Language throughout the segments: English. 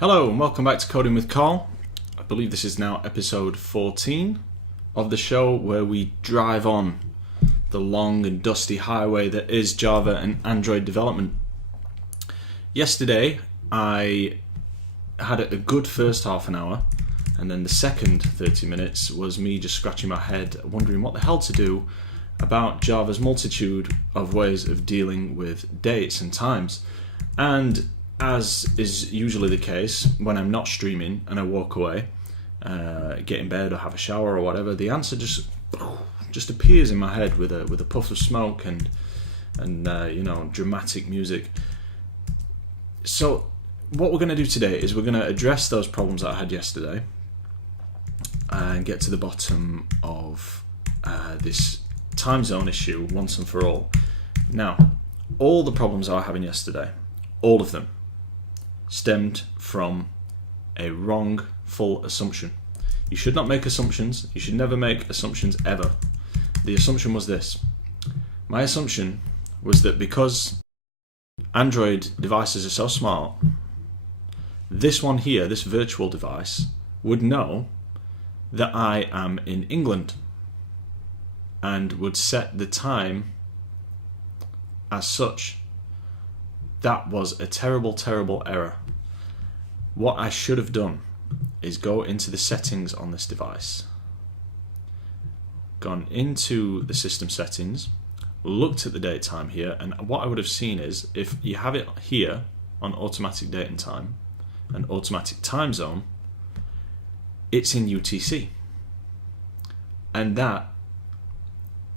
Hello and welcome back to Coding with Carl. I believe this is now episode 14 of the show where we drive on the long and dusty highway that is Java and Android development. Yesterday I had a good first half an hour, and then the second 30 minutes was me just scratching my head wondering what the hell to do about Java's multitude of ways of dealing with dates and times. And as is usually the case when I'm not streaming and I walk away, get in bed or have a shower or whatever, the answer just appears in my head with a puff of smoke and dramatic music. So what we're going to do today is we're going to address those problems that I had yesterday and get to the bottom of this time zone issue once and for all. Now, all the problems I was having yesterday, all of them, stemmed from a wrong full assumption. You should not make assumptions. You should never make assumptions ever. The assumption was this. My assumption was that because Android devices are so smart, this one here, this virtual device, would know that I am in England and would set the time as such. That was a terrible, terrible error. What I should have done is go into the settings on this device, gone into the system settings, looked at the date time here, and what I would have seen is if you have it here on automatic date and time and automatic time zone, it's in UTC. And that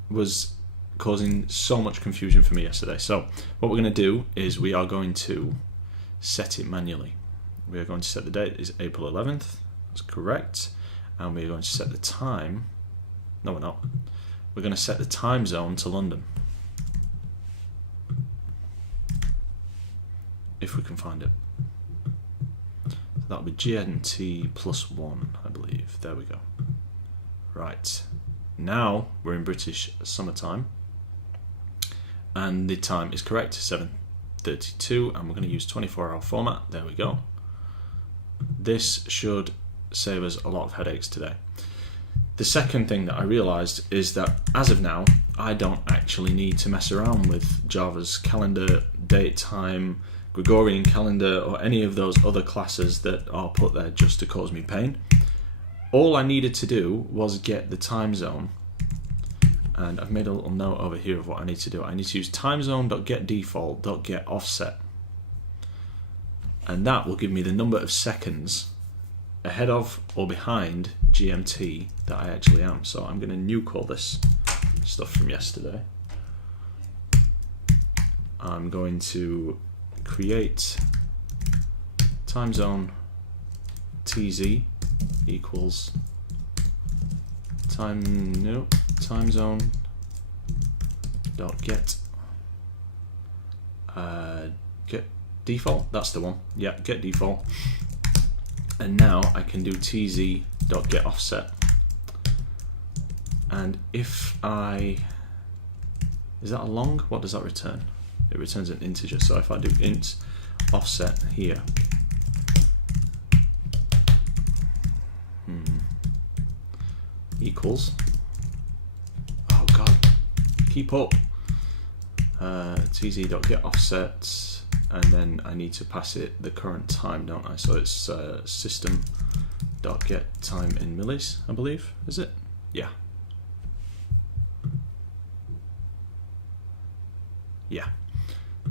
was causing so much confusion for me yesterday. So what we're going to do is we are going to set it manually. We are going to set the date is April 11th, that's correct, and we are going to set the time, no we're not, we're going to set the time zone to London, if we can find it. So that'll be GMT +1, I believe. There we go. Right, now we're in British summertime, and the time is correct, 7:32, and we're going to use 24-hour format. There we go. This should save us a lot of headaches today. The second thing that I realized is that as of now, I don't actually need to mess around with Java's calendar, date, time, Gregorian calendar, or any of those other classes that are put there just to cause me pain. All I needed to do was get the time zone, and I've made a little note over here of what I need to do. I need to use timezone.getDefault.getOffset, and that will give me the number of seconds ahead of or behind GMT that I actually am. So I'm going to nuke all this stuff from yesterday. I'm going to create time zone TZ equals time zone dot get default. That's the one. Yeah, get default. And now I can do tz dot get offset. And if I, is that a long? What does that return? It returns an integer. So if I do int offset here, equals, oh god, keep up, tz.getOffset, and then I need to pass it the current time, don't I? So it's system.getTime in millis, I believe, is it? Yeah. Yeah.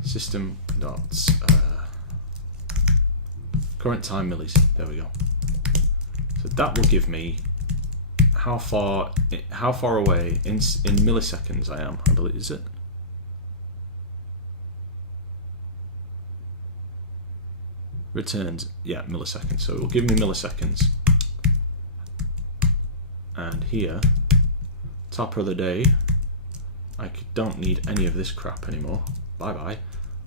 System dot current time millis. There we go. So that will give me how far away in milliseconds I am, I believe, is it? Returns, yeah, milliseconds. So it will give me milliseconds. And here, top of the day, I don't need any of this crap anymore. Bye bye.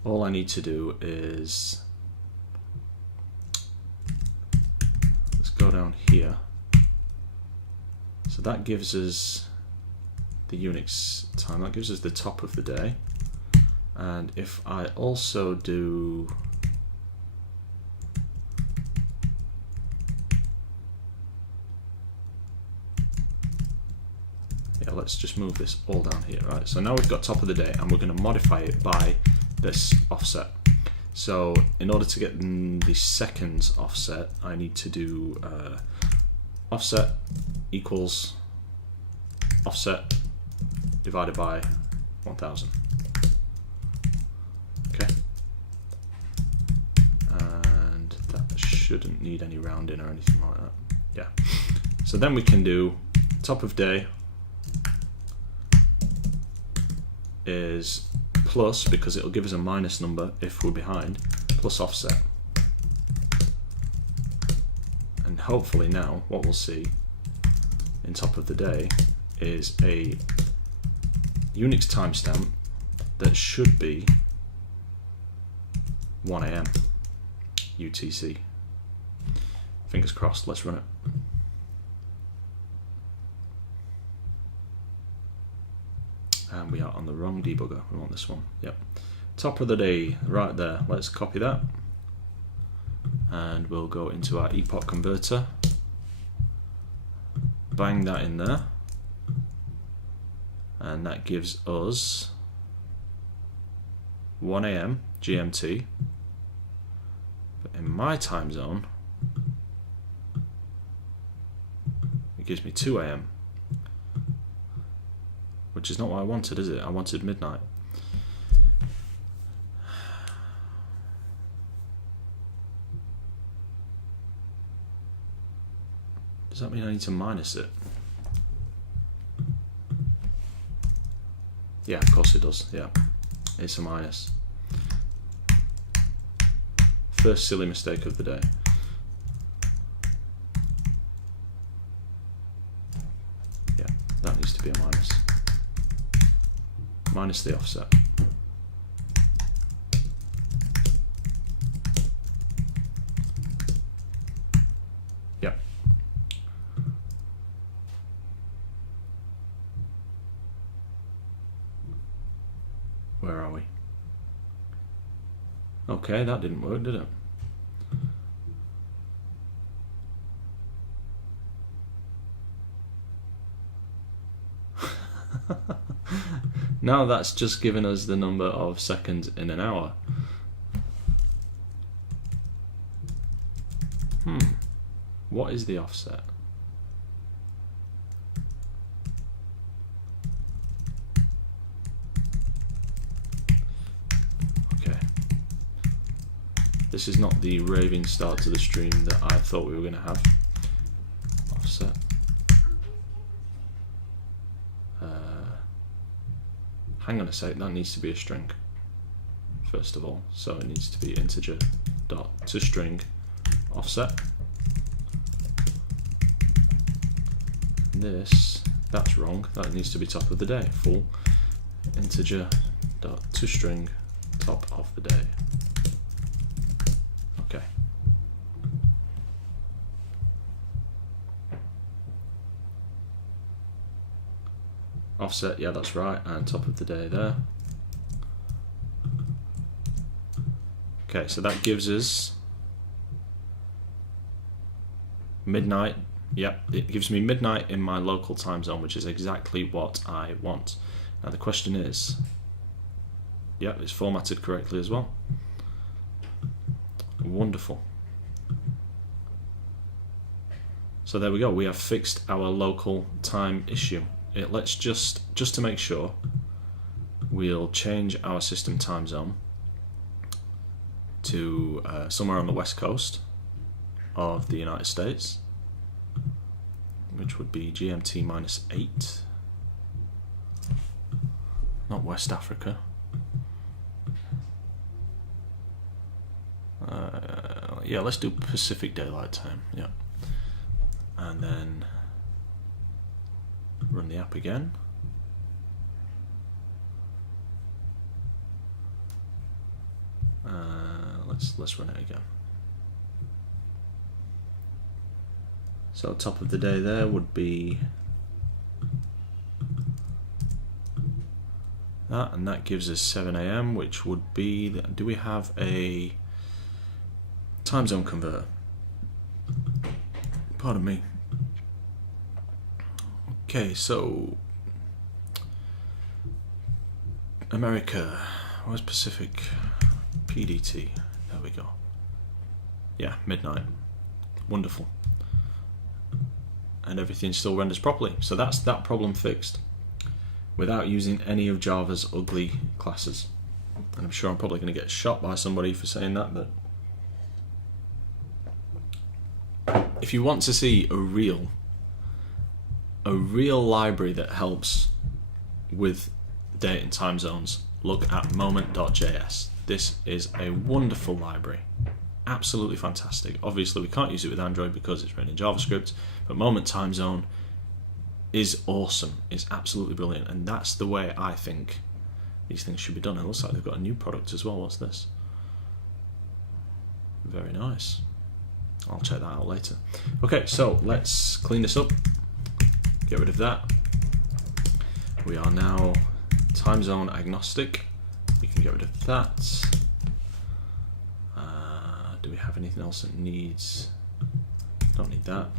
All I need to do is, let's go down here. So that gives us the Unix time, that gives us the top of the day. And if I also do let's just move this all down here, right? So now we've got top of the day, and we're going to modify it by this offset. So in order to get the seconds offset, I need to do offset equals offset divided by 1000. Okay. And that shouldn't need any rounding or anything like that. Yeah. So then we can do top of day is plus, because it'll give us a minus number if we're behind, plus offset. And hopefully now what we'll see in top of the day is a Unix timestamp that should be 1 AM UTC. Fingers crossed, let's run it. And we are on the wrong debugger, we want this one, yep. Top of the day, right there, let's copy that. And we'll go into our epoch converter, bang that in there, and that gives us 1 AM GMT, but in my time zone it gives me 2 AM, which is not what I wanted, is it? I wanted midnight. Does that mean I need to minus it? Yeah, of course it does, yeah. It's a minus. First silly mistake of the day. Yeah, that needs to be a minus. Minus the offset. Yep. Where are we? Okay, that didn't work, did it? Now that's just given us the number of seconds in an hour. What is the offset? Okay. This is not the raving start to the stream that I thought we were going to have. Offset. Hang on a sec, that needs to be a string, first of all. So it needs to be integer dot to string offset. This, that's wrong, that needs to be top of the day, full integer dot to string top of the day. Okay. Offset, yeah, that's right, and top of the day there. Okay, so that gives us midnight. Yep, it gives me midnight in my local time zone, which is exactly what I want. Now the question is, yep, it's formatted correctly as well. Wonderful. So there we go, we have fixed our local time issue. Let's just to make sure, we'll change our system time zone to somewhere on the west coast of the United States, which would be GMT -8, not West Africa. Yeah, let's do Pacific Daylight Time, yeah. And then run the app again. Let's run it again. So top of the day there would be that, and that gives us 7 AM, which would be, do we have a time zone converter? Pardon me. Okay, so America. Where's Pacific? PDT. There we go. Yeah, midnight. Wonderful. And everything still renders properly. So that's that problem fixed without using any of Java's ugly classes. And I'm sure I'm probably going to get shot by somebody for saying that, but if you want to see a real library that helps with date and time zones, look at moment.js. This is a wonderful library. Absolutely fantastic. Obviously we can't use it with Android because it's written in JavaScript, but moment time zone is awesome. It's absolutely brilliant, and that's the way I think these things should be done. It looks like they've got a new product as well. What's this? Very nice. I'll check that out later. Okay, so let's clean this up. Get rid of that. We are now time zone agnostic. We can get rid of that. Do we have anything else that needs? Don't need that.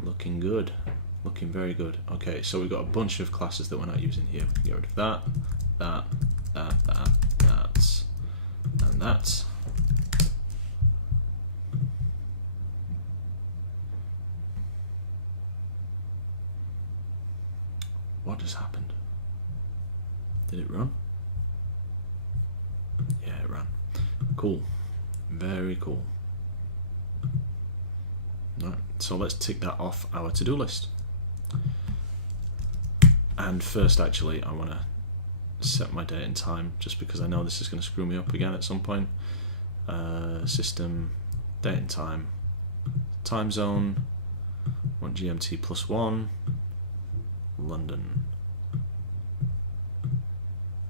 Looking good. Looking very good. Okay, so we've got a bunch of classes that we're not using here. We can get rid of that, that, and that. What just happened? Did it run? Yeah, it ran. Cool. Very cool. Right, so let's tick that off our to-do list. And first, actually, I want to set my date and time, just because I know this is going to screw me up again at some point. System, date and time, time zone, I want GMT +1, London.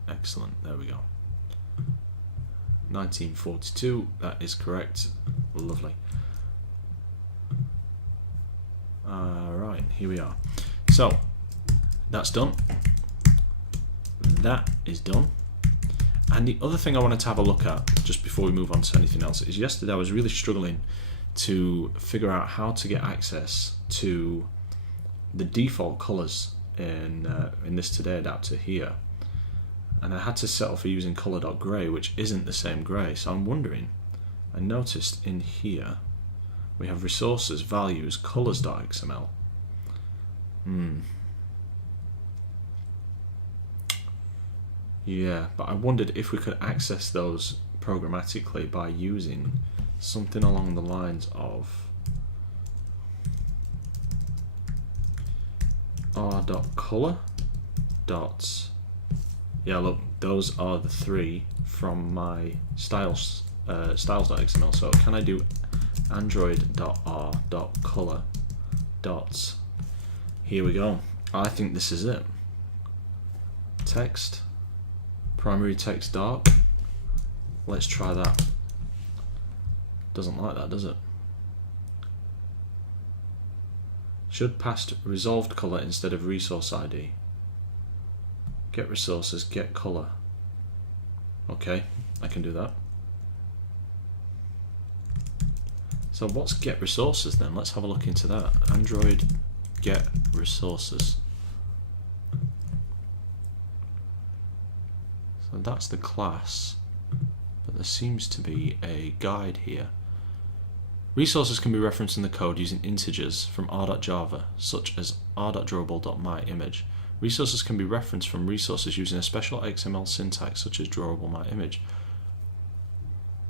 Excellent, there we go. 1942, that is correct. Lovely. Alright, here we are. So, that's done. That is done. And the other thing I wanted to have a look at, just before we move on to anything else, is yesterday I was really struggling to figure out how to get access to the default colors in this Today adapter here. And I had to settle for using color.gray, which isn't the same gray. So I'm wondering, I noticed in here we have resources, values, colors.xml. Yeah, but I wondered if we could access those programmatically by using something along the lines of r.color. Yeah, look, those are the three from my styles.xml. So can I do android.r.color. Here we go. I think this is it. Text, primary text dark. Let's try that. Doesn't like that, does it? Should pass resolved color instead of resource ID. Get resources, get color. Okay, I can do that. So what's get resources then? Let's have a look into that. Android get resources. So that's the class, but there seems to be a guide here. Resources can be referenced in the code using integers from r.java, such as r.drawable.myImage. Resources can be referenced from resources using a special XML syntax, such as drawable.myImage.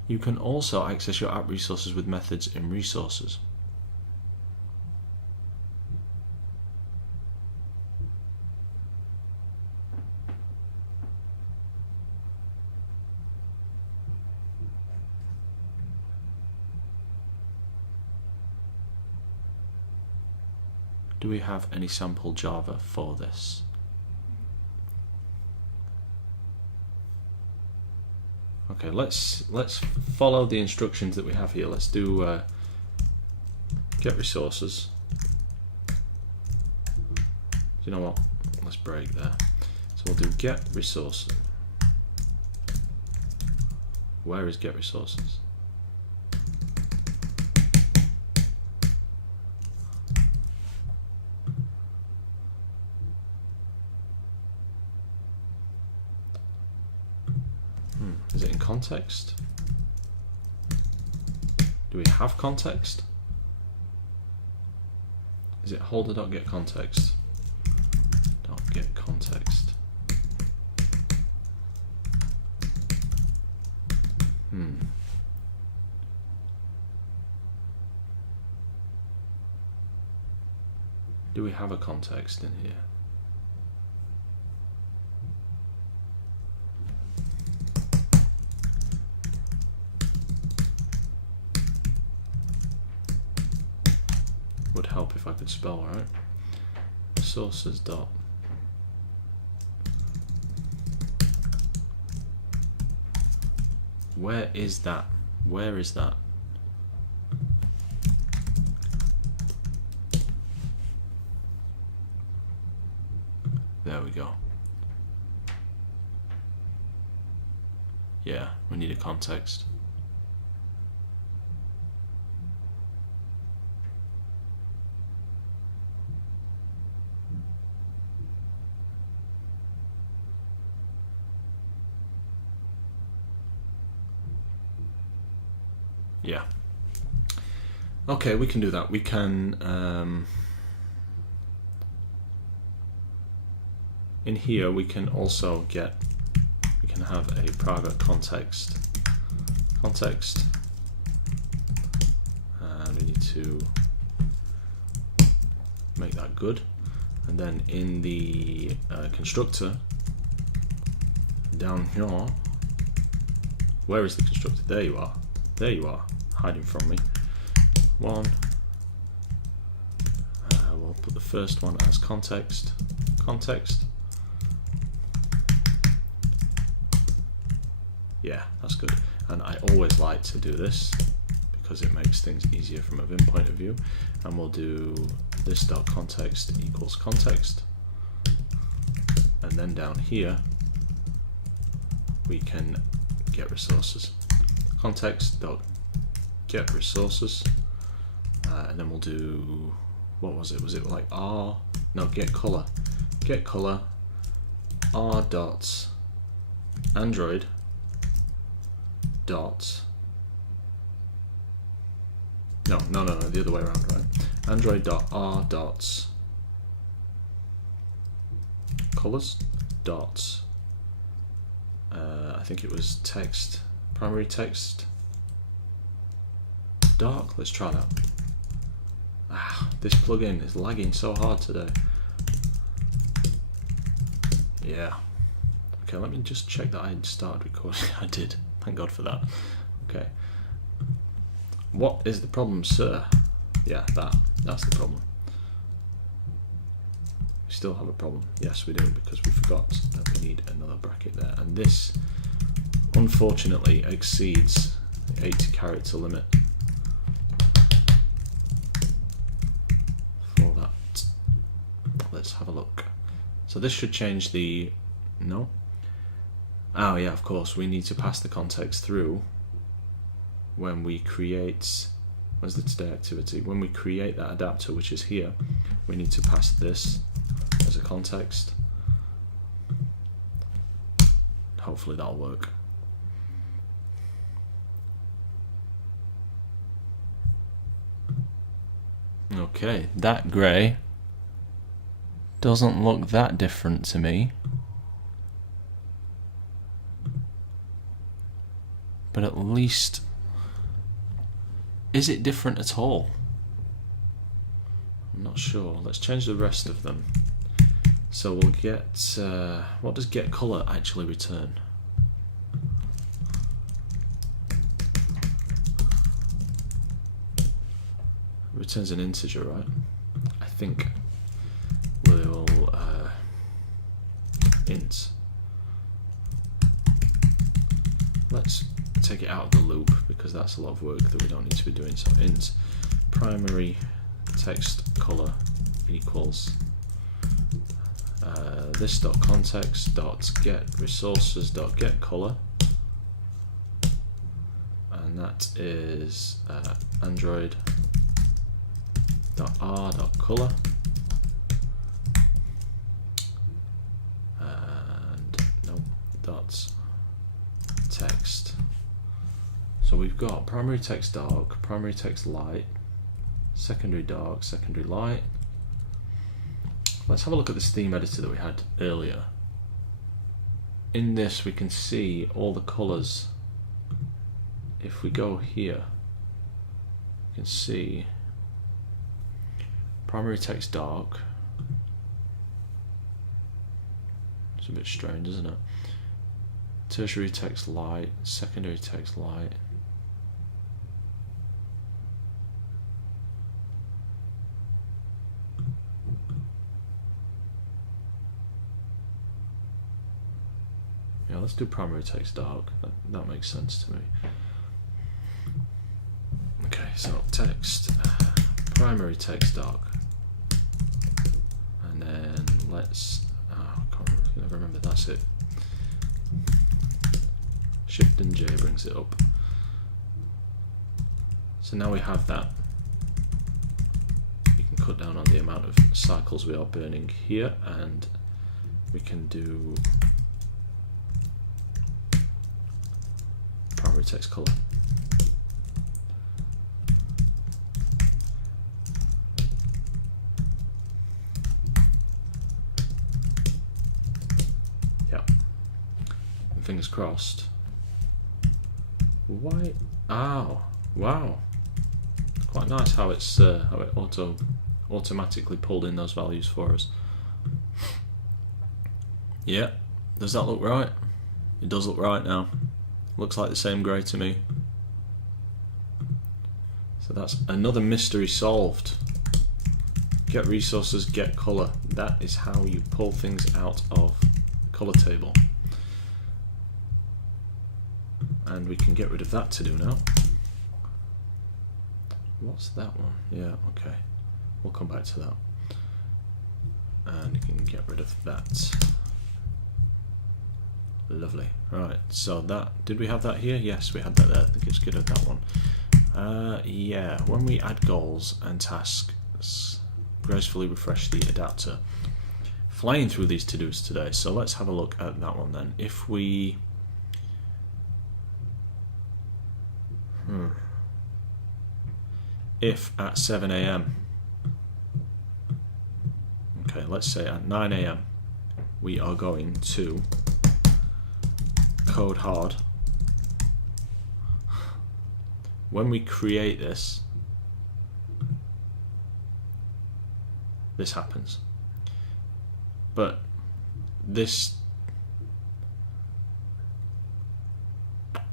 You can also access your app resources with methods in resources. Do we have any sample Java for this? Okay, let's follow the instructions that we have here. Let's do get resources. You know what? Let's break there. So we'll do get resources. Where is get resources? context. Do we have context? Is it holder.getContext? .getContext. Do we have a context in here? Would help if I could spell, right? Sources dot. Where is that? Where is that? There we go. Yeah, we need a context. Yeah. Okay, we can do that. We can in here we can also get, we can have a private context, and we need to make that good. And then in the constructor down here, where is the constructor? There you are. There you are, hiding from me. One. We'll put the first one as context. Yeah, that's good. And I always like to do this because it makes things easier from a Vim point of view. And we'll do this dot context equals context. And then down here we can get resources. Context dot get resources, and then we'll do, what was it? Was it like R? No, get color. Get color R dot Android dot. No, the other way around, right? Android dot R dot colors dot. I think it was text. Primary text dark. Let's try that. This plugin is lagging so hard today. Yeah. Okay, let me just check that I had started recording. I did. Thank God for that. Okay. What is the problem, sir? Yeah, that's the problem. We still have a problem. Yes, we do, because we forgot that we need another bracket there. And this, unfortunately, exceeds the 8-character limit for that. Let's have a look. So this should change the, no? Oh yeah, of course, we need to pass the context through when we create, where's the today activity? When we create that adapter, which is here, we need to pass this as a context. Hopefully that'll work. Okay, that grey doesn't look that different to me. But at least, is it different at all? I'm not sure. Let's change the rest of them. So we'll get, what does getColor actually return? It returns an integer, right? I think we'll int. Let's take it out of the loop because that's a lot of work that we don't need to be doing. So int primary text color equals this dot context dot get resources dot get color, and that is Android dot R dot color, and no dot text So we've got primary text dark, primary text light, secondary dark, secondary light. Let's have a look at this theme editor that we had earlier. In this we can see all the colours. If we go here, you can see primary text dark. It's a bit strange, isn't it? Tertiary text light, secondary text light. Yeah, let's do primary text dark. That makes sense to me. Okay, so text, primary text dark. And then let's, I can't remember, that's it. Shift and J brings it up. So now we have that. We can cut down on the amount of cycles we are burning here, and we can do primary text color. Yeah. And fingers crossed. Why? Oh, wow! Quite nice how it's how it automatically pulled in those values for us. Yeah, does that look right? It does look right now. Looks like the same grey to me. So that's another mystery solved. Get resources, get colour. That is how you pull things out of the colour table. And we can get rid of that to do now. What's that one? Yeah, okay. We'll come back to that. And you can get rid of that. Lovely. Right, so that, did we have that here? Yes, we had that there. I think it's good at that one. Yeah, when we add goals and tasks, gracefully refresh the adapter. Flying through these to-dos today, so let's have a look at that one then. If we if at 7 AM, okay, let's say at 9 AM we are going to code hard. When we create this happens. But this,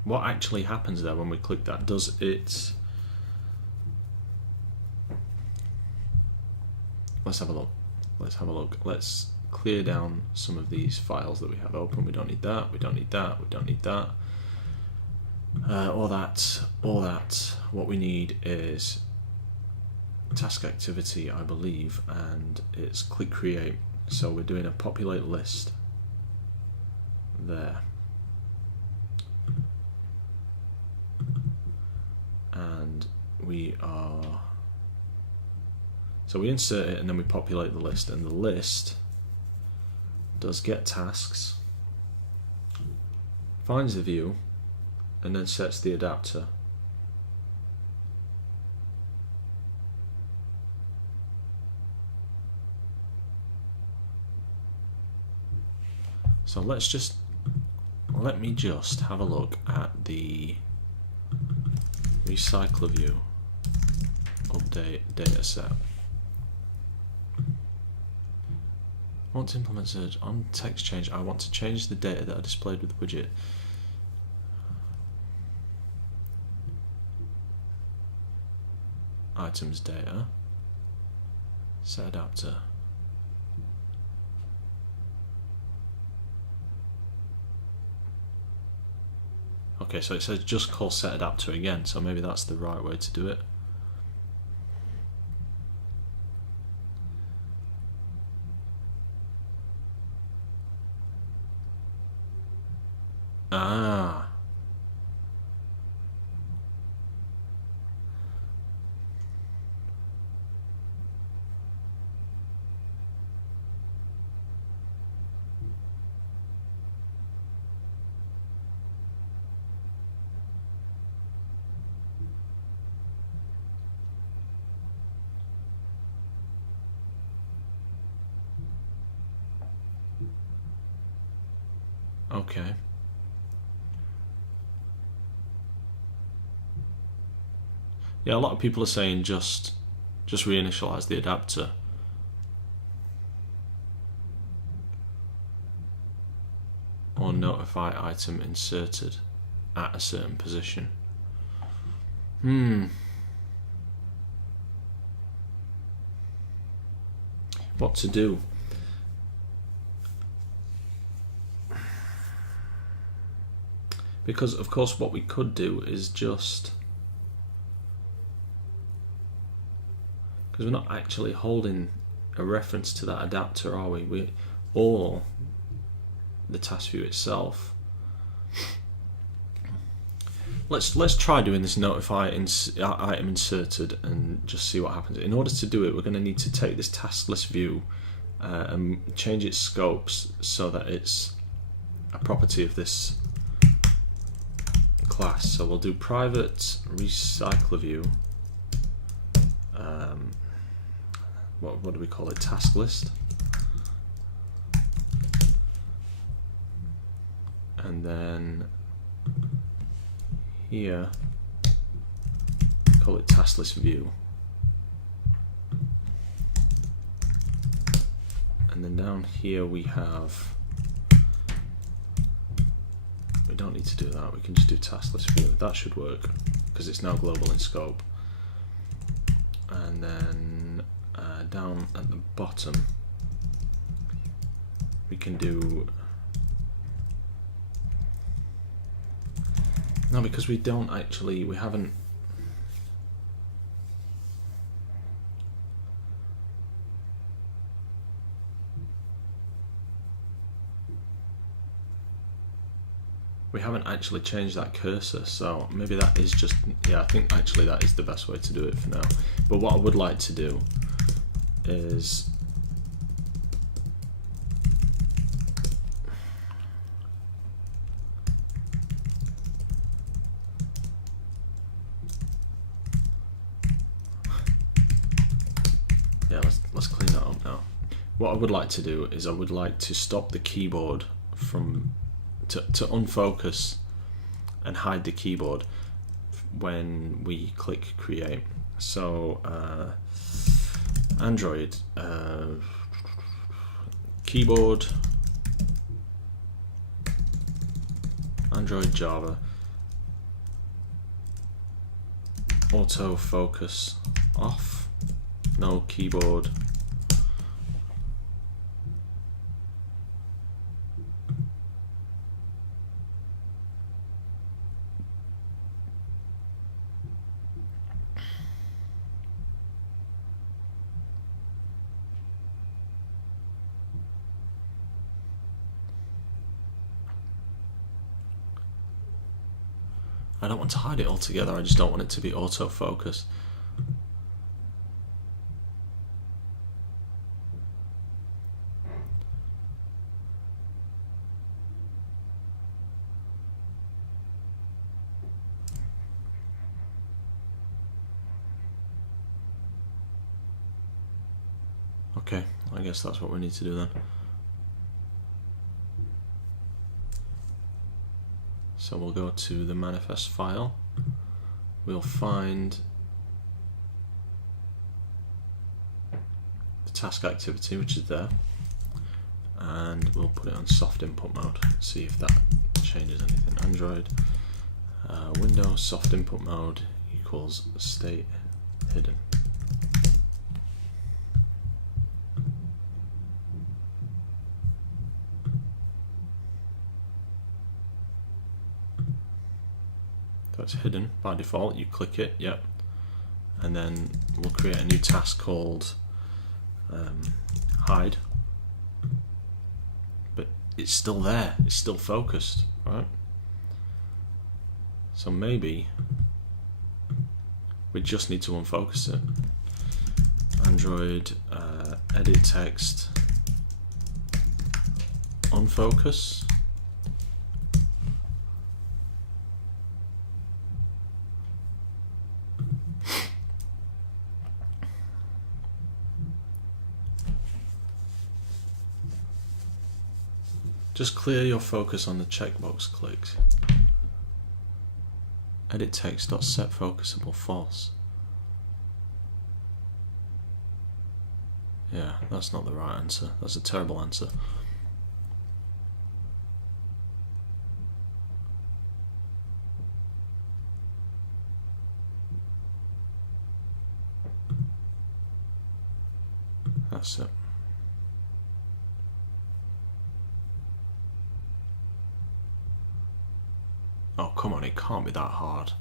what actually happens there when we click that? Does it, let's have a look. Let's clear down some of these files that we have open. We don't need that, we don't need that, we don't need that. All that. What we need is task activity, I believe, and it's click create. So we're doing a populate list there. And we are, so we insert it and then we populate the list, and the list does get tasks, finds the view, and then sets the adapter. So let me just have a look at the RecyclerView update data set. I want to implement search on text change. I want to change the data that are displayed with the widget. Items data, set adapter. Okay, so it says just call set adapter again, so maybe that's the right way to do it. Ah. Okay. Yeah, a lot of people are saying just reinitialize the adapter. Or notify item inserted at a certain position. What to do? Because of course what we could do is just, because we're not actually holding a reference to that adapter, are we? Or the task view itself. Let's try doing this notify item inserted and just see what happens. In order to do it, we're going to need to take this TaskListView and change its scopes so that it's a property of this class. So we'll do private RecyclerView. What do we call it? Task list. And then here, call it TaskListView. And then down here we have, we don't need to do that, we can just do TaskListView. That should work because it's now global in scope. And then down at the bottom we can do, no, because we haven't, actually changed that cursor, so maybe that is just, yeah, I think actually that is the best way to do it for now. But what I would like to do is let's clean that up now. What I would like to do is I would like to stop the keyboard from to unfocus and hide the keyboard when we click create. So Android keyboard, Android Java, autofocus off, no keyboard, I don't want to hide it altogether, I just don't want it to be autofocus. Okay, I guess that's what we need to do then. So we'll go to the manifest file, we'll find the task activity which is there, and we'll put it on soft input mode, see if that changes anything. Android Windows soft input mode equals state hidden. That's hidden by default, you click it, yep, and then we'll create a new task called hide, but it's still there, it's still focused, right? So maybe we just need to unfocus it. Android edit text unfocus. Just clear your focus on the checkbox clicks. Edit text.set focusable false. Yeah, that's not the right answer. That's a terrible answer. That's it. Oh, come on, it can't be that hard.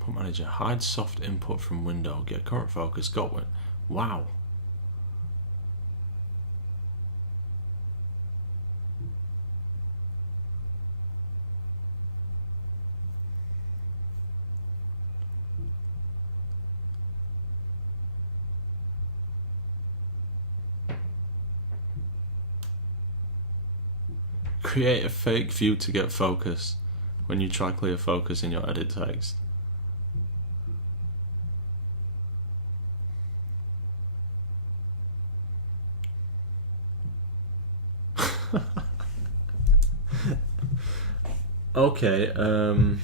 Input manager, hide soft input from window, get current focus, got one. Wow. Create a fake view to get focus when you try clear focus in your edit text. Okay, I'm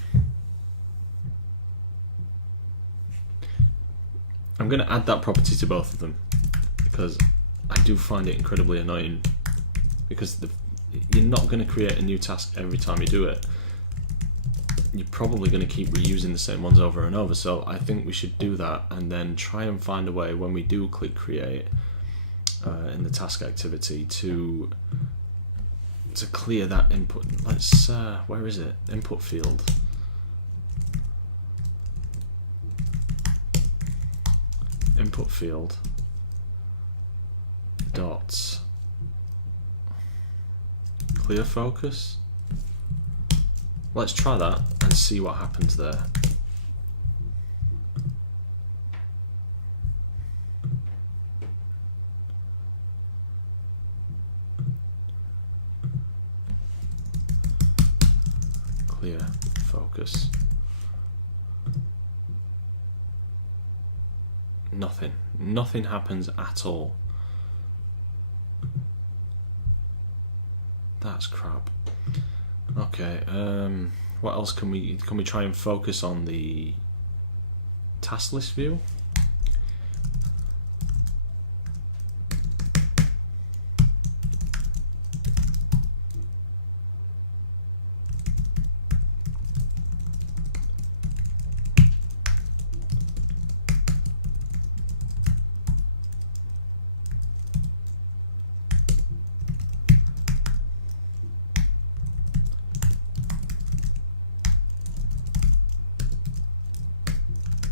going to add that property to both of them because I do find it incredibly annoying because you're not going to create a new task every time you do it. You're probably going to keep reusing the same ones over and over, so I think we should do that and then try and find a way when we do click create in the task activity to clear that input. Let's where is it? Input field. Input field dot clear focus. Let's try that and see what happens there. Clear focus. Nothing happens at all. That's crap. Okay, what else can we try and focus on the task list view?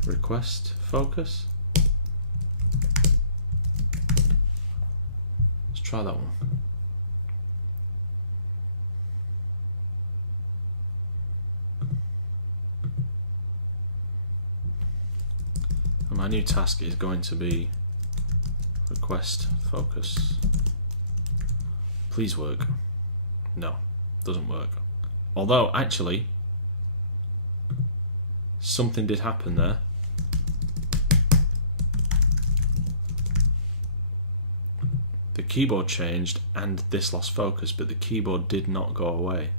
Request focus. Let's try that one. And my new task is going to be request focus. Please work. No, doesn't work. Although actually something did happen there. The keyboard changed and this lost focus, but the keyboard did not go away.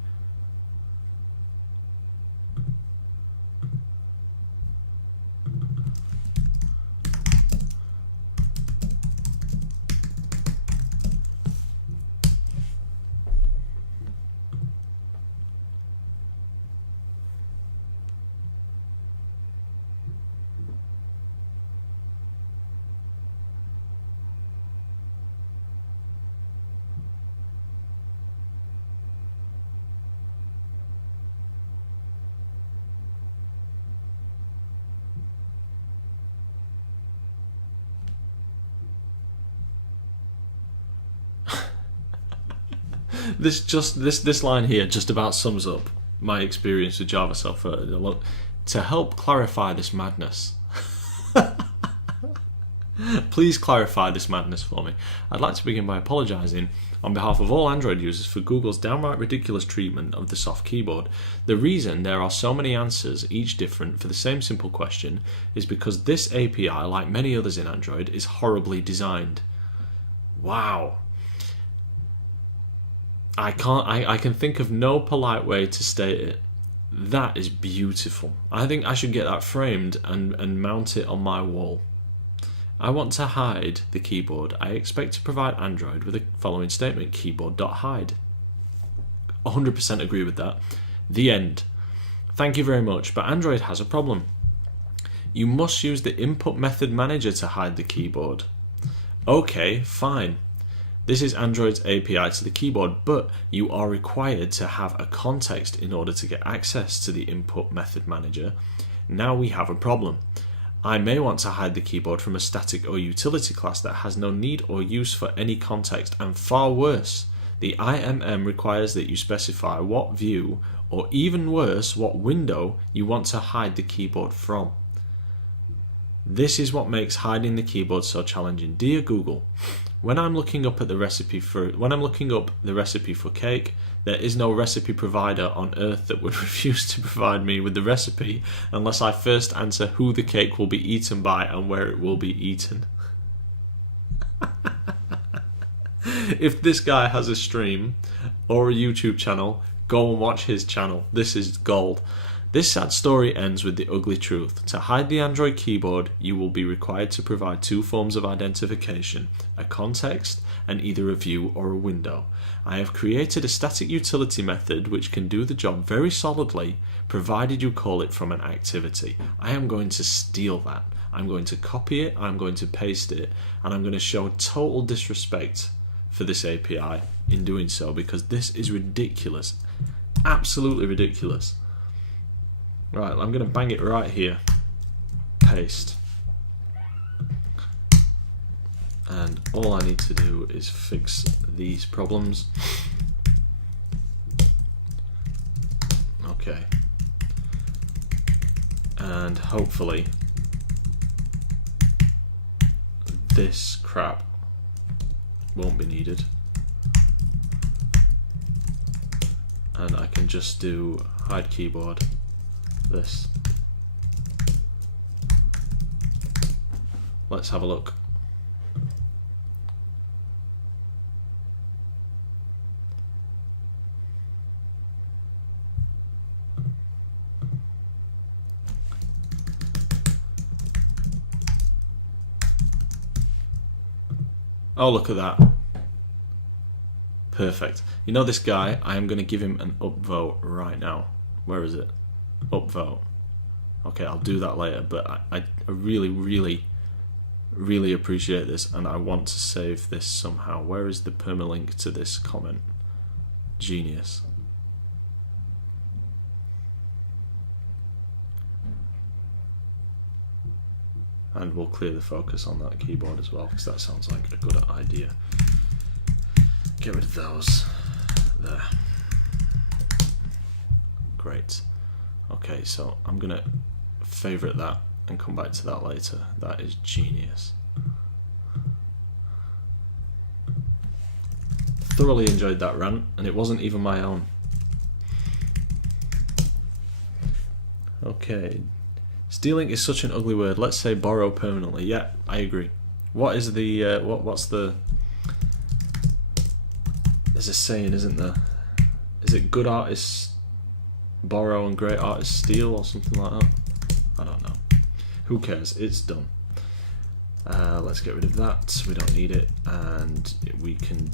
This line here just about sums up my experience with Java software. Look, to help clarify this madness, please clarify this madness for me. I'd like to begin by apologising on behalf of all Android users for Google's downright ridiculous treatment of the soft keyboard. The reason there are so many answers, each different, for the same simple question is because this API, like many others in Android, is horribly designed. Wow. I can think of no polite way to state it. That is beautiful. I think I should get that framed and mount it on my wall. I want to hide the keyboard. I expect to provide Android with the following statement: keyboard.hide. 100% agree with that. The end. Thank you very much, but Android has a problem. You must use the input method manager to hide the keyboard. Okay, fine. This is Android's API to the keyboard, but you are required to have a context in order to get access to the input method manager. Now we have a problem. I may want to hide the keyboard from a static or utility class that has no need or use for any context, and far worse, the IMM requires that you specify what view, or even worse, what window you want to hide the keyboard from. This is what makes hiding the keyboard so challenging. Dear Google, when I'm looking up the recipe for cake, there is no recipe provider on earth that would refuse to provide me with the recipe unless I first answer who the cake will be eaten by and where it will be eaten. If this guy has a stream or a YouTube channel, go and watch his channel. This is gold. This sad story ends with the ugly truth. To hide the Android keyboard, you will be required to provide two forms of identification: a context and either a view or a window. I have created a static utility method which can do the job very solidly, provided you call it from an activity. I am going to steal that. I'm going to copy it, I'm going to paste it, and I'm going to show total disrespect for this API in doing so, because this is ridiculous. Absolutely ridiculous. Right, I'm going to bang it right here. Paste. And all I need to do is fix these problems. Okay. And hopefully this crap won't be needed. And I can just do hide keyboard. This. Let's have a look. Oh, look at that. Perfect. You know this guy, I am going to give him an upvote right now. Where is it? Upvote. Okay, I'll do that later, but I really appreciate this, and I want to save this somehow. Where is the permalink to this comment? Genius. And we'll clear the focus on that keyboard as well, because that sounds like a good idea. Get rid of those. There. Great. Okay, so I'm going to favourite that and come back to that later. That is genius. Thoroughly enjoyed that rant, and it wasn't even my own. Okay. Stealing is such an ugly word. Let's say borrow permanently. Yeah, I agree. What is the... what's the... There's a saying, isn't there? Is it good artists borrow and great artists steal, or something like that? I don't know. Who cares? It's done. Let's get rid of that. We don't need it, and we can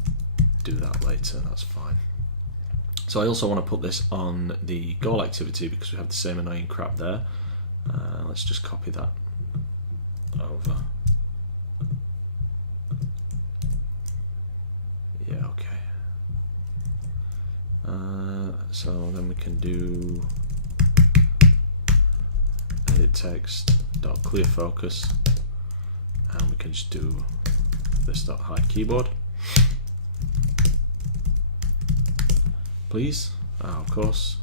do that later. That's fine. So I also want to put this on the goal activity because we have the same annoying crap there. Let's just copy that over. Yeah, okay. So then we can do edit text dot clear focus, and we can just do this dot hide keyboard, please. Of course.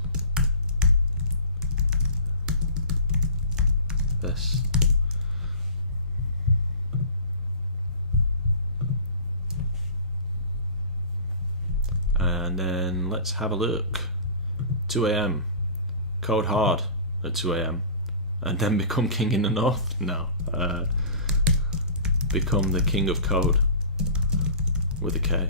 This. And then let's have a look. 2 AM. Code hard at 2 AM. And then become king in the north? No. Become the king of code with a K.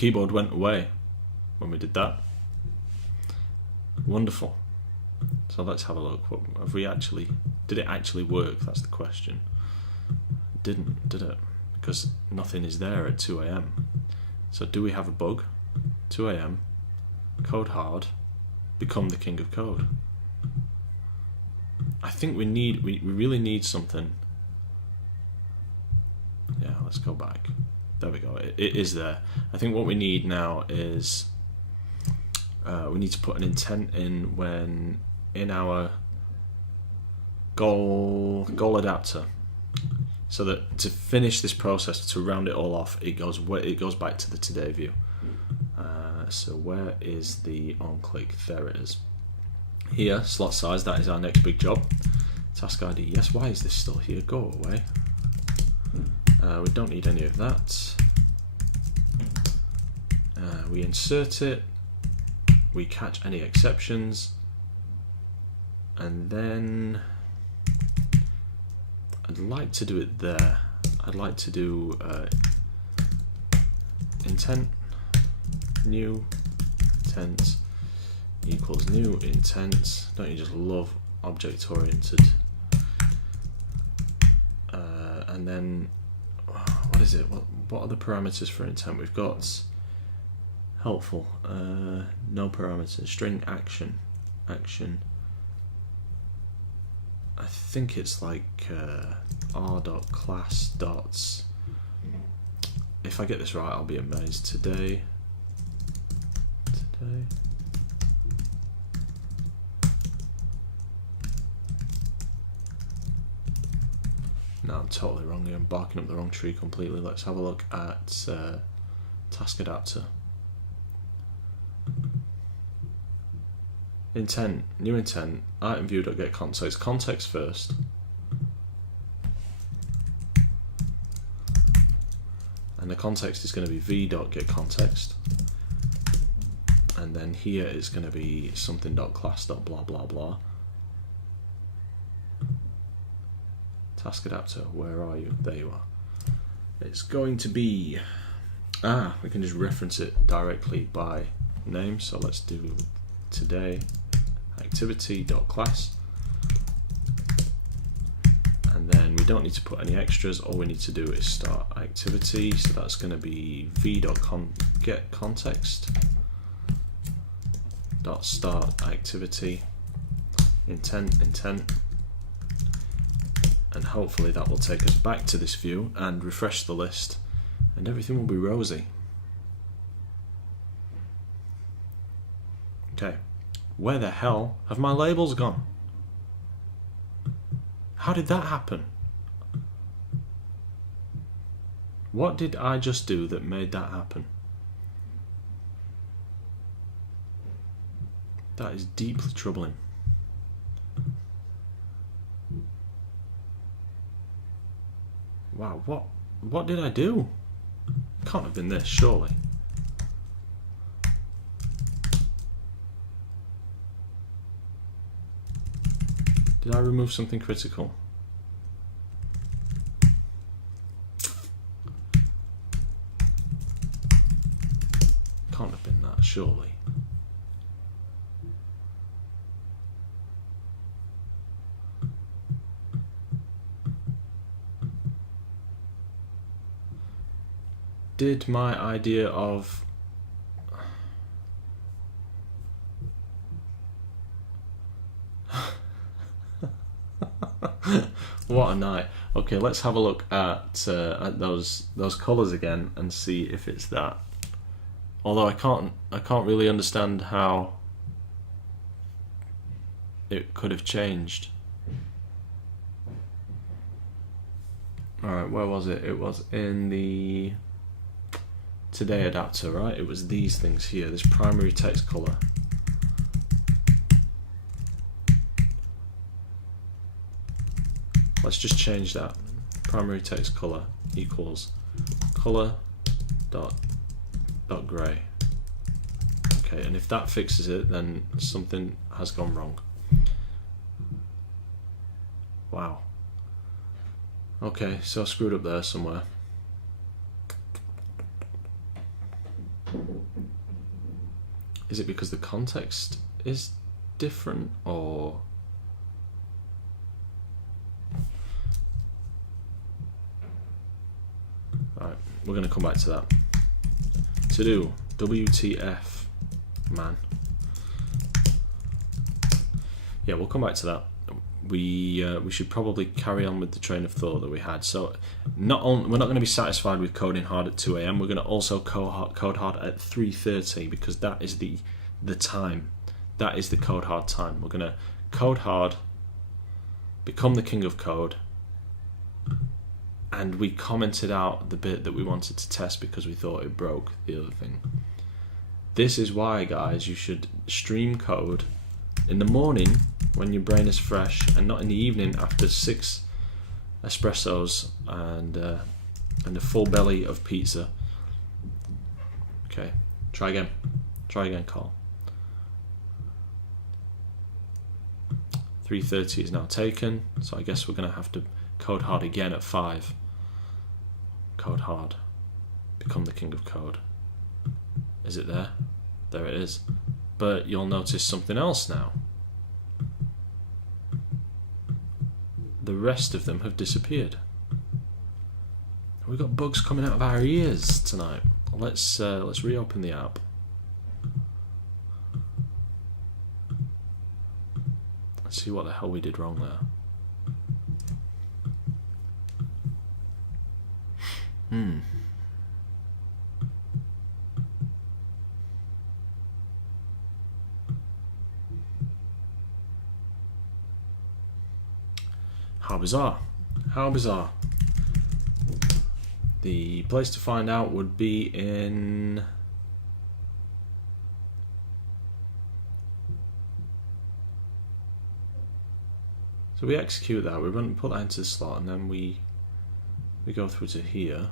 keyboard went away when we did that. Wonderful. So let's have a look. What have we actually? Did it actually work? That's the question. It didn't, did it? Because nothing is there at 2 AM. So do we have a bug? 2 AM, code hard, become the king of code. I think we really need something. Yeah, let's go back. There we go. It is there. I think what we need now is we need to put an intent in when in our goal adapter, so that to finish this process, to round it all off, it goes back to the today view. So where is the on-click? There it is. Here, slot size, that is our next big job. Task ID, yes, why is this still here? Go away. We don't need any of that. We insert it, we catch any exceptions, and then I'd like to do it there. I'd like to do intent new intent equals new intent. Don't you just love object oriented? And then what is it? What are the parameters for intent? We've got helpful, no parameters, string action. I think it's like r.class dots. If I get this right, I'll be amazed. Today. No, I'm totally wrong here. I'm barking up the wrong tree completely. Let's have a look at task adapter. Intent, new intent, item view.getContext, context first. And the context is going to be v.getContext. And then here it's going to be something.class.blah blah blah. Task adapter, where are you? There you are. It's going to be, we can just reference it directly by name. So let's do today activity.class. And then we don't need to put any extras. All we need to do is start activity. So that's going to be v.getContext. .start activity intent, and hopefully that will take us back to this view and refresh the list, and everything will be rosy. Okay, where the hell have my labels gone? How did that happen? What did I just do that made that happen? That is deeply troubling. Wow, what did I do? Can't have been this, surely. Did I remove something critical? Can't have been that, surely. Did my idea of what a night. Okay, let's have a look at those colours again and see if it's that. Although I can't really understand how it could have changed. Alright, where was it? It was in the today adapter, right? It was these things here, this primary text color. Let's just change that. Primary text color equals color dot gray. Okay, and if that fixes it, then something has gone wrong. Wow. Okay, so I screwed up there somewhere. Is it because the context is different, or right, we're going to come back to that. To do WTF, man. Yeah, we'll come back to that. We should probably carry on with the train of thought that we had. So we're not going to be satisfied with coding hard at 2 AM. We're going to also code hard at 3:30, because that is the time. That is the code hard time. We're going to code hard, become the king of code, and we commented out the bit that we wanted to test because we thought it broke the other thing. This is why, guys, you should stream code in the morning when your brain is fresh, and not in the evening after 6 espressos and a full belly of pizza. Okay, try again, Carl. 3:30 is now taken, so I guess we're going to have to code hard again at 5. Code hard, become the king of code. Is it there? There it is. But you'll notice something else now. The rest of them have disappeared. We've got bugs coming out of our ears tonight. Let's reopen the app. Let's see what the hell we did wrong there. How bizarre. How bizarre. The place to find out would be in... So we execute that, we put that into the slot, and then we go through to here.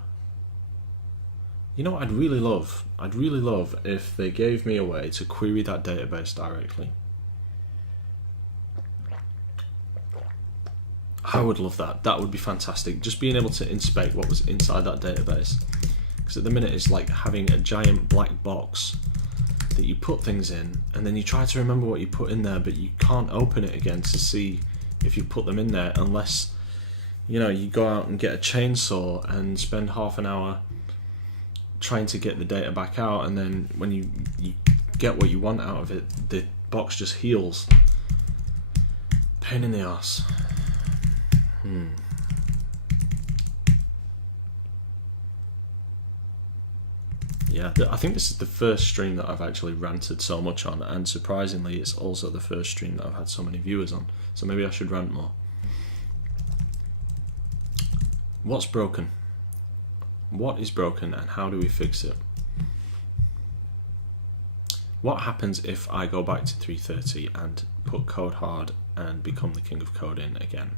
You know what I'd really love? I'd really love if they gave me a way to query that database directly. I would love that. That would be fantastic. Just being able to inspect what was inside that database. Because at the minute it's like having a giant black box that you put things in, and then you try to remember what you put in there, but you can't open it again to see if you put them in there, unless, you know, you go out and get a chainsaw and spend half an hour trying to get the data back out, and then when you get what you want out of it, the box just heals. Pain in the arse. Yeah, I think this is the first stream that I've actually ranted so much on, and surprisingly it's also the first stream that I've had so many viewers on, so maybe I should rant more. What's broken? What is broken, and how do we fix it? What happens if I go back to 3:30 and put code hard and become the king of code in again?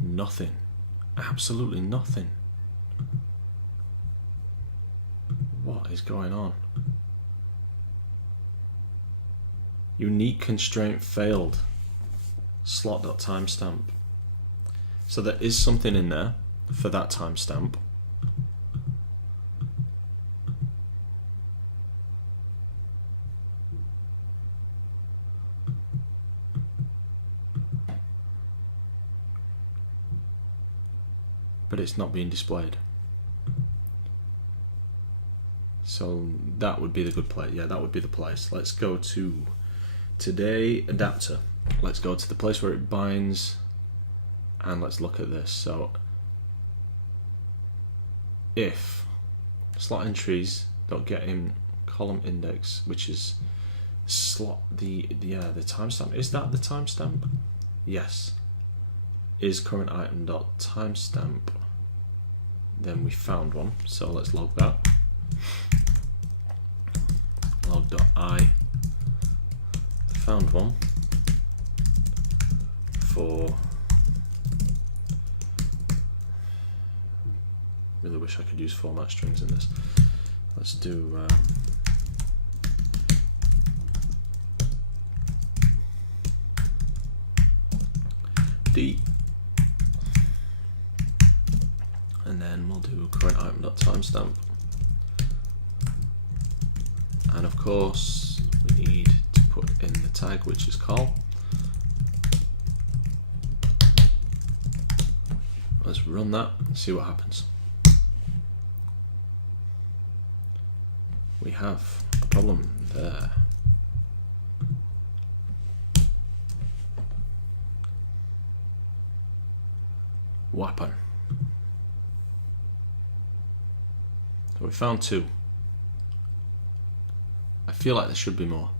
Nothing. Absolutely nothing. What is going on? Unique constraint failed. Slot.timestamp. So there is something in there for that timestamp. But it's not being displayed. So that would be the good place. Yeah, that would be the place. Let's go to today adapter. Let's go to the place where it binds, and let's look at this. So if slot entries don't get in column index, which is slot the timestamp. Is that the timestamp? Yes. Is current item dot timestamp. Then we found one. So let's log that. Log.I found one for, really wish I could use format strings in this. Let's do D, and then we'll do current item.timestamp. And of course, we need to put in the tag, which is call. Let's run that and see what happens. We have a problem there. Weapon. So we found 2. I feel like there should be more.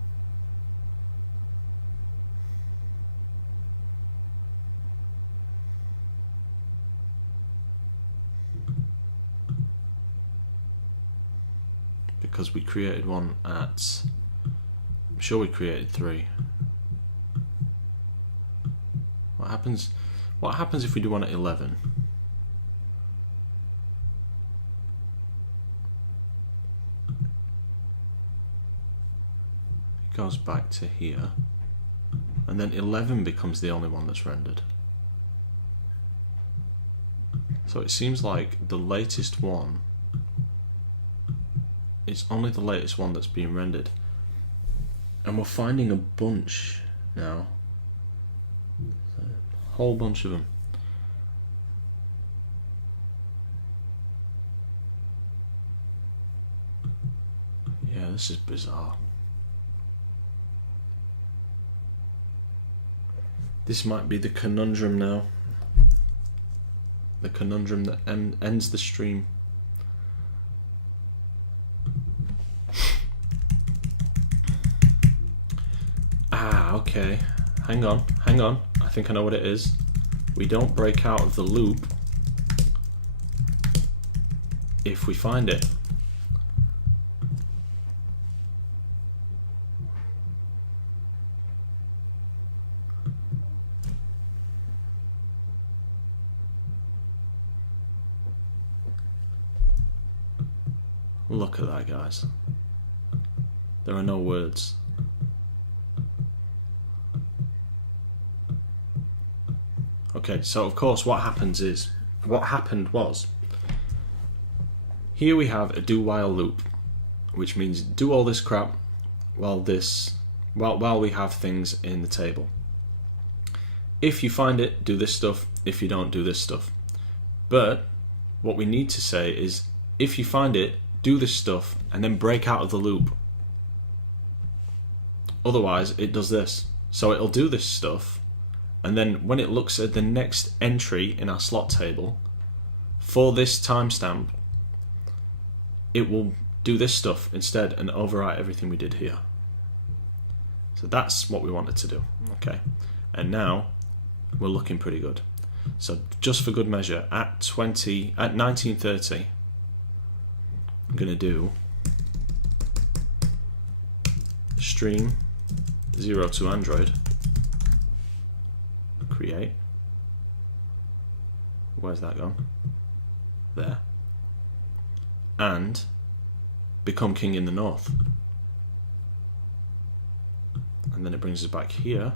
Because we created one at, I'm sure we created 3. What happens if we do one at 11? It goes back to here, and then 11 becomes the only one that's rendered. So it seems like the latest one, it's only the latest one that's being rendered. And we're finding a bunch now. A whole bunch of them. Yeah, this is bizarre. This might be the conundrum now. The conundrum that ends the stream. Okay, hang on. I think I know what it is. We don't break out of the loop if we find it. Look at that, guys. There are no words. Okay, so of course what happened was, here we have a do while loop, which means do all this crap while we have things in the table. If you find it, do this stuff. If you don't, do this stuff. But what we need to say is, if you find it, do this stuff, and then break out of the loop. Otherwise, it does this. So it'll do this stuff, and then when it looks at the next entry in our slot table for this timestamp, it will do this stuff instead and overwrite everything we did here. So that's what we wanted to do. Okay, and now we're looking pretty good. So just for good measure, at 1930, I'm going to do stream 0 to Android, create, where's that gone? There. And become king in the north. And then it brings us back here.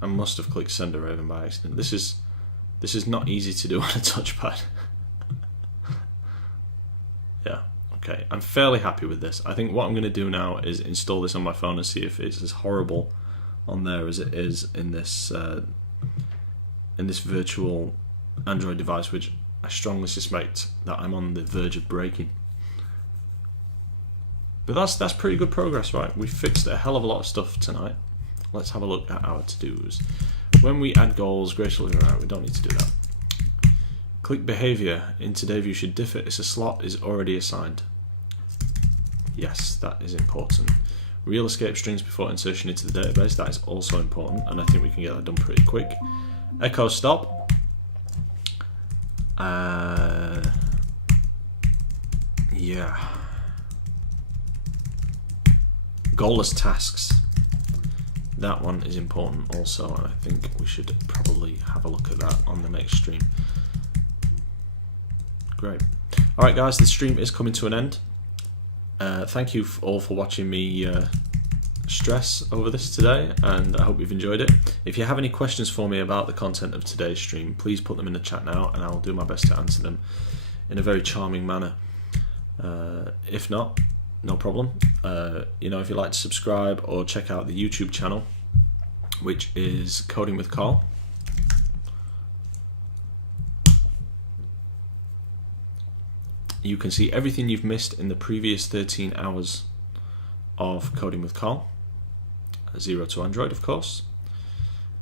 I must have clicked send a raven by accident. This is not easy to do on a touchpad. Yeah, okay. I'm fairly happy with this. I think what I'm going to do now is install this on my phone and see if it's as horrible on there as it is in this virtual Android device, which I strongly suspect that I'm on the verge of breaking. But that's pretty good progress, right? We fixed a hell of a lot of stuff tonight. Let's have a look at our to-dos. When we add goals, gracefully, right, we don't need to do that. Click behavior in TodayView should differ if a slot is already assigned. Yes, that is important. Real escape strings before insertion into the database, that is also important, and I think we can get that done pretty quick. Echo stop. Yeah. Goalless tasks. That one is important also, and I think we should probably have a look at that on the next stream. Great. Alright guys, the stream is coming to an end. Thank you all for watching me stress over this today, and I hope you've enjoyed it. If you have any questions for me about the content of today's stream, please put them in the chat now, and I'll do my best to answer them in a very charming manner. If not, no problem. You know, if you'd like to subscribe or check out the YouTube channel, which is Coding with Carl. You can see everything you've missed in the previous 13 hours of Coding with Carl. 0 to Android, of course,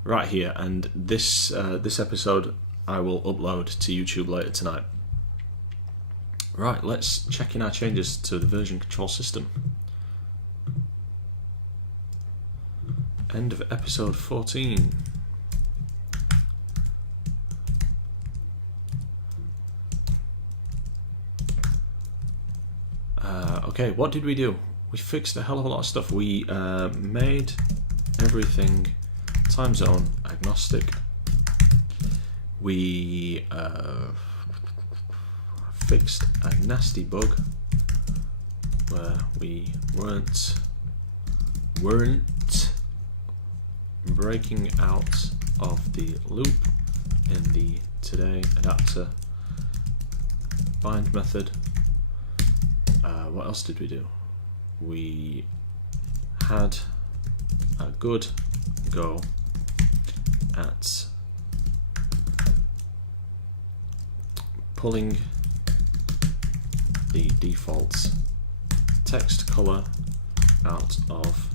right here. And this episode I will upload to YouTube later tonight. Right, let's check in our changes to the version control system. End of episode 14. Okay, what did we do? We fixed a hell of a lot of stuff. We made everything time zone agnostic. We fixed a nasty bug where we weren't breaking out of the loop in the today adapter bind method. What else did we do? We had a good go at pulling the default text color out of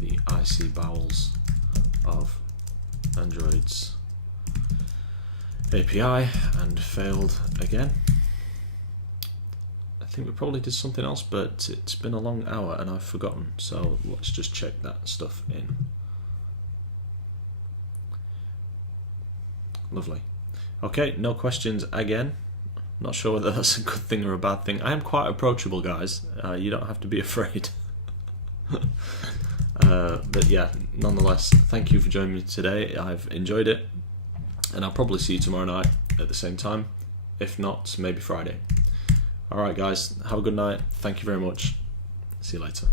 the IC bowels of Android's API and failed again. I think we probably did something else, but it's been a long hour and I've forgotten, so let's just check that stuff in. Lovely. Okay, no questions again. Not sure whether that's a good thing or a bad thing. I am quite approachable, guys. You don't have to be afraid. But yeah, nonetheless, thank you for joining me today. I've enjoyed it, and I'll probably see you tomorrow night at the same time. If not, maybe Friday. Alright guys, have a good night. Thank you very much. See you later.